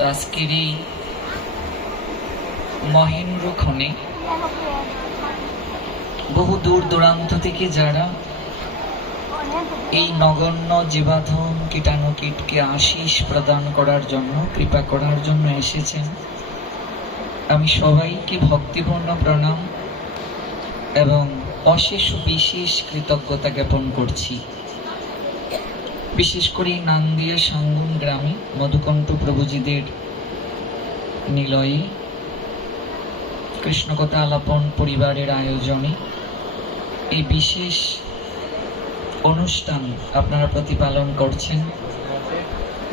তো মহেন্দ্র খনে বহু দূর দূরান্ত থেকে যারা এই নগণ্য জীবাধন কীটকে আশিস প্রদান করার জন্য কৃপা করার জন্য এসেছেন আমি সবাইকে ভক্তিপূর্ণ প্রণাম এবং অশেষ বিশেষ কৃতজ্ঞতা জ্ঞাপন করছি বিশেষ করে নান্দিয়া সাঙ্গুন গ্রামে মধুকণ্ঠ প্রভুজিদের নিলয়ে কৃষ্ণকথা আলাপন পরিবারের আয়োজনে এই বিশেষ অনুষ্ঠান আপনারা প্রতিপালন করছেন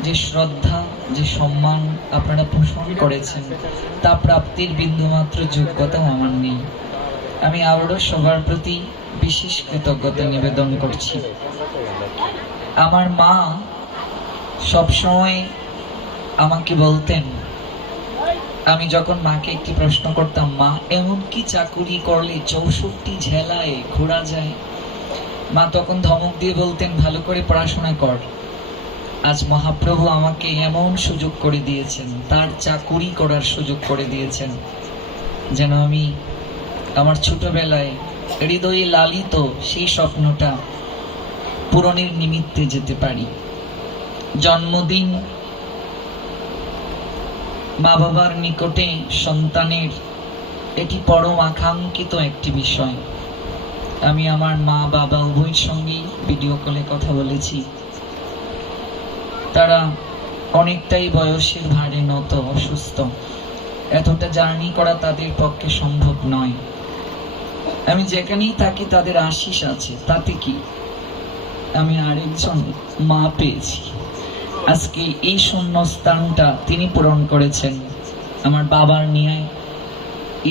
যে শ্রদ্ধা যে সম্মান আপনারা পোষণ করেছেন তা প্রাপ্তির বিন্দুমাত্র যোগ্যতা আমার নেই আমি আরও সবার প্রতি বিশেষ কৃতজ্ঞতা নিবেদন করছি আমার মা সবসময় আমাকে বলতেন আমি যখন মাকে একটি প্রশ্ন করতাম মা এমন কি চাকুরি করলে চৌষট্টি ঝেলায় ঘোরা যায় মা তখন ধমক দিয়ে বলতেন ভালো করে পড়াশোনা কর আজ মহাপ্রভু আমাকে এমন সুযোগ করে দিয়েছেন তার চাকুরি করার সুযোগ করে দিয়েছেন যেন আমি আমার ছোটবেলায় হৃদয়ে লালিত সেই স্বপ্নটা পূরণের নিমিত্তে যেতে পারি জন্মদিন মা বাবার নিকটে সন্তানের এটি পরম আকাঙ্ক্ষিত একটি বিষয় আমি আমার মা বাবা উভয়ের সঙ্গেই ভিডিও কলে কথা বলেছি তারা অনেকটাই বয়সের ভারে নত অসুস্থ এতটা জার্নি করা তাদের পক্ষে সম্ভব নয় আমি যেখানেই থাকি তাদের আশিস আছে তাতে কি আমি আরেকজন মা পেয়েছি আজকে এই শূন্য স্থানটা তিনি পূরণ করেছেন আমার বাবার নিয়ে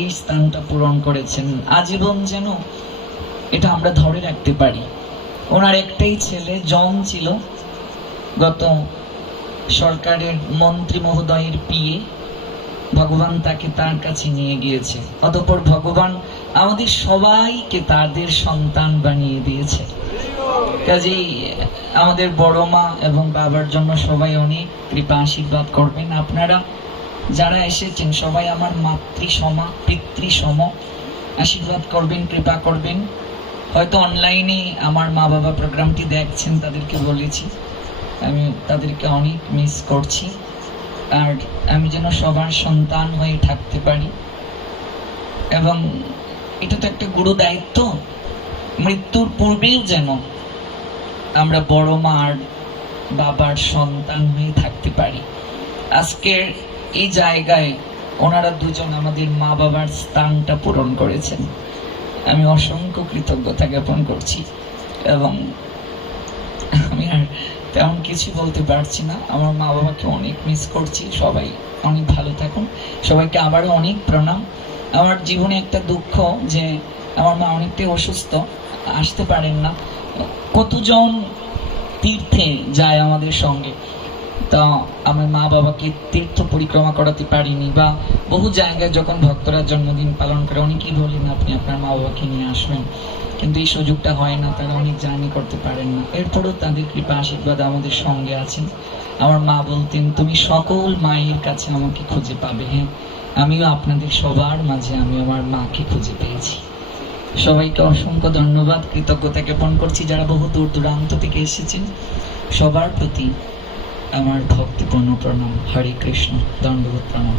এই স্থানটা পূরণ করেছেন আজীবন যেন এটা আমরা ধরে রাখতে পারি ওনার একটাই ছেলে জন ছিল গত সরকারের মন্ত্রী মহোদয়ের পিয়ে ভগবান তাকে তার কাছে নিয়ে গিয়েছে অতপর ভগবান আমাদের সবাইকে তাদের সন্তান বানিয়ে দিয়েছে কাজেই আমাদের বড় মা এবং বাবার জন্য সবাই উনি কৃপা আশীর্বাদ করবেন আপনারা যারা এসেছেন সবাই আমার মাতৃসমা পিতৃসম আশীর্বাদ করবেন কৃপা করবেন হয়তো অনলাইনে আমার মা বাবা প্রোগ্রামটি দেখছেন তাদেরকে বলেছি আমি তাদেরকে অনেক মিস করছি আর আমি যেন সবার সন্তান হয়ে থাকতে পারি এবং এটা তো একটা গুরু দায়িত্ব মৃত্যুর পূর্বেই যেন আমরা বড় মার বাবার সন্তান হয়ে থাকতে পারি আজকের এই জায়গায় ওনারা দুজন আমাদের মা বাবার স্থানটা পূরণ করেছেন আমি অসংখ্য কৃতজ্ঞতা জ্ঞাপন করছি এবং আমি আর তেমন কিছু বলতে পারছি না আমার মা বাবাকে অনেক মিস করছি সবাই অনেক ভালো থাকুন সবাইকে আবারও অনেক প্রণাম আমার জীবনে একটা দুঃখ যে আমার মা অনেকটাই অসুস্থ আসতে পারেন না কতজন তীর্থে যায় আমাদের সঙ্গে তা আমার মা বাবাকে তীর্থ পরিক্রমা করাতে পারিনি বা বহু জায়গায় যখন ভক্তরা জন্মদিন পালন করে অনেকেই বলেন আপনি আপনার মা বাবাকে নিয়ে আসবেন কিন্তু এই সুযোগটা হয় না তারা অনেক জার্নি করতে পারেন না এরপরেও তাদের কৃপা আশীর্বাদ আমাদের সঙ্গে আছে আমার মা বলতেন তুমি সকল মায়ের কাছে আমাকে খুঁজে পাবে হ্যাঁ আমিও আপনাদের সবার মাঝে আমি আমার মাকে খুঁজে পেয়েছি সবাইকে অসংখ্য ধন্যবাদ কৃতজ্ঞতা জ্ঞাপন করছি যারা বহু দূর দূরান্ত থেকে এসেছেন সবার প্রতি আমার ভক্তিপূর্ণ প্রণাম হরে কৃষ্ণ দণ্ডবোধ প্রণাম